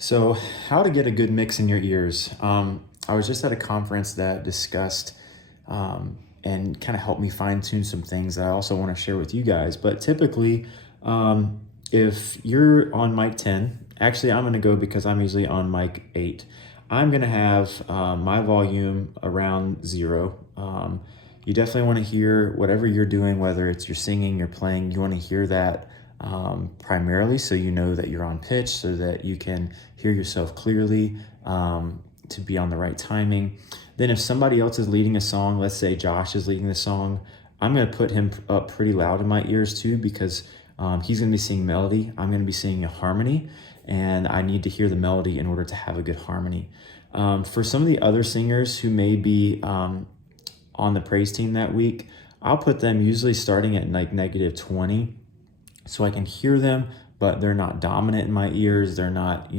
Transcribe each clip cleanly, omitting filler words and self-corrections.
So, how to get a good mix in your ears? I was just at a conference that discussed and kind of helped me fine tune some things that I also want to share with you guys. But typically, if you're on mic 10, actually, I'm going to go because I'm usually on mic 8. I'm going to have my volume around 0. You definitely want to hear whatever you're doing, whether it's you're singing, you're playing, you want to hear that primarily so you know that you're on pitch, so that you can hear yourself clearly, to be on the right timing. Then if somebody else is leading a song, let's say Josh is leading the song, I'm going to put him up pretty loud in my ears too, because he's going to be singing melody, I'm going to be singing a harmony, and I need to hear the melody in order to have a good harmony. For some of the other singers who may be on the praise team that week, I'll put them usually starting at like -20, so I can hear them, but they're not dominant in my ears. They're not,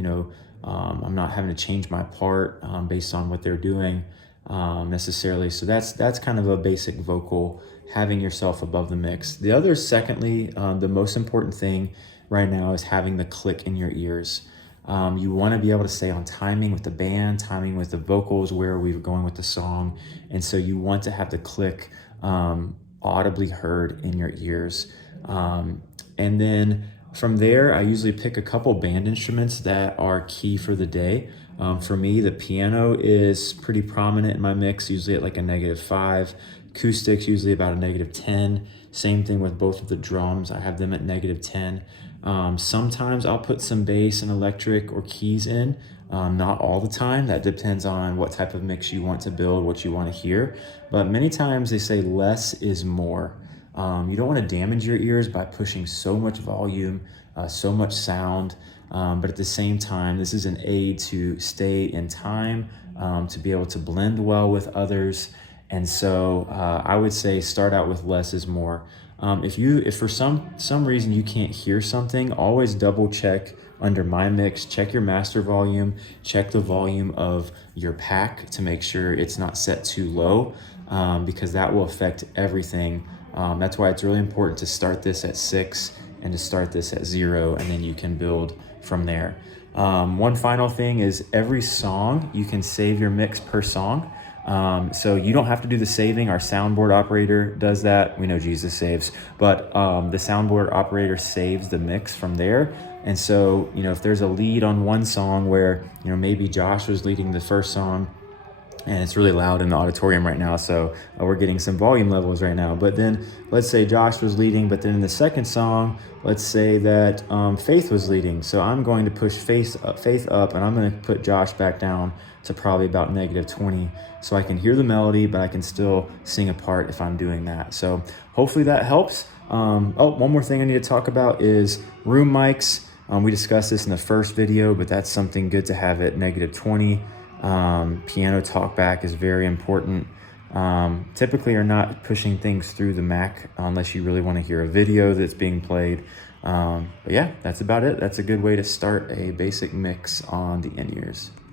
I'm not having to change my part based on what they're doing necessarily. So that's kind of a basic vocal, having yourself above the mix. The other, secondly, the most important thing right now is having the click in your ears. You want to be able to stay on timing with the band, timing with the vocals, where we're going with the song. And so you want to have the click audibly heard in your ears. And then from there, I usually pick a couple band instruments that are key for the day. For me, the piano is pretty prominent in my mix, usually at like a -5. Acoustics, usually about a -10. Same thing with both of the drums. I have them at -10. Sometimes I'll put some bass and electric or keys in, not all the time. That depends on what type of mix you want to build, what you want to hear. But many times they say less is more. You don't want to damage your ears by pushing so much volume, so much sound, but at the same time, this is an aid to stay in time, to be able to blend well with others. And so I would say start out with less is more. If for some reason you can't hear something, always double check under my mix, check your master volume, check the volume of your pack to make sure it's not set too low, because that will affect everything. That's why it's really important to start this at 6 and to start this at 0, and then you can build from there. One final thing is every song, you can save your mix per song. So you don't have to do the saving. Our soundboard operator does that. We know Jesus saves, but the soundboard operator saves the mix from there. And so, if there's a lead on one song where, maybe Josh was leading the first song, and it's really loud in the auditorium right now, so we're getting some volume levels right now. But then let's say Josh was leading, but then in the second song, let's say that Faith was leading. So I'm going to push Faith up, and I'm going to put Josh back down to probably about -20, so I can hear the melody, but I can still sing a part if I'm doing that. So hopefully that helps. One more thing I need to talk about is room mics. We discussed this in the first video, but that's something good to have at -20. Piano talkback is very important. Typically you're not pushing things through the Mac unless you really want to hear a video that's being played. But yeah, that's about it. That's a good way to start a basic mix on the in-ears.